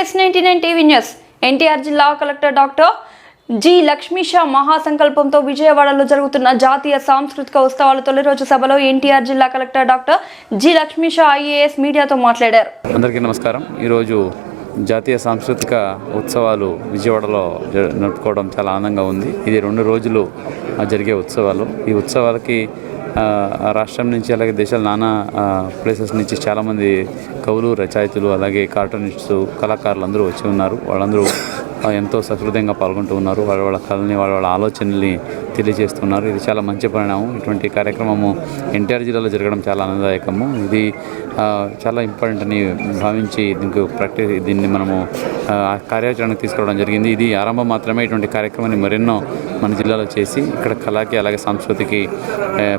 S99 TV news. NTR జిల్లా collector doctor G Lakshmisha మహాసంకల్పంతో విజయవాడలో జరుగుతున్న జాతీయ సాంస్కృతిక ఉత్సవాల తొలి రోజు సభలో ఎన్టీఆర్ జిల్లా collector doctor G Lakshmisha IAS మీడియాతో మాట్లాడారు. అందరికీ నమస్కారం. ఈరోజు జాతీయ సాంస్కృతిక ఉత్సవాలు విజయవాడలో నడుపుకోవడం చాలా ఆనందంగా ఉంది. ఇది 2 రోజులు జరిగే ఉత్సవాలు. ఈ ఉత్సవాలకి రాష్ట్రం నుంచి అలాగే దేశాల నానా ప్లేసెస్ నుంచి చాలామంది కవులు, రచయితలు, అలాగే కార్టూనిస్ట్స్, కళాకారులు అందరూ వచ్చి ఉన్నారు. వాళ్ళందరూ ఎంతో సహృదయంగా పాల్గొంటూ ఉన్నారు. వాళ్ళ కళని, వాళ్ళ ఆలోచనల్ని తెలియజేస్తున్నారు. ఇది చాలా మంచి పరిణామం. ఇటువంటి కార్యక్రమము ఎన్టీఆర్ జిల్లాలో జరగడం చాలా ఆనందదాయకము. ఇది చాలా ఇంపార్టెంట్ అని భావించి దీన్ని మనము కార్యాచరణకు తీసుకురావడం జరిగింది. ఇది ఆరంభం మాత్రమే. ఇటువంటి కార్యక్రమాన్ని మరెన్నో మన జిల్లాలో చేసి ఇక్కడ కళకి అలాగే సంస్కృతికి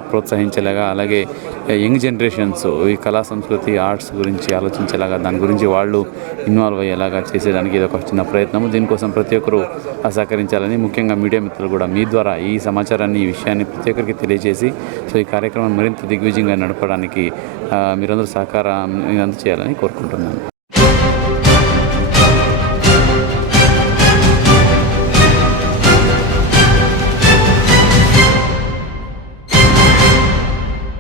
ప్రోత్సహించేలాగా, అలాగే యంగ్ జనరేషన్స్ ఈ కళా సంస్కృతి ఆర్ట్స్ గురించి ఆలోచించేలాగా, దాని గురించి వాళ్ళు ఇన్వాల్వ్ అయ్యేలాగా చేసేదానికి ఇది ఒక చిన్న ప్రయత్నము. దీనికోసం ప్రతి ఒక్కరూ సహకరించాలని, ముఖ్యంగా మీడియా మిత్రులు కూడా మీ ద్వారా ఈ సమాచారాన్ని, ఈ విషయాన్ని ప్రతి ఒక్కరికి తెలియజేసి ఈ కార్యక్రమం మరింత దిగ్విజయంగా నడపడానికి మీరందరూ సహకారం అందజేయాలని కోరుకుంటున్నాను.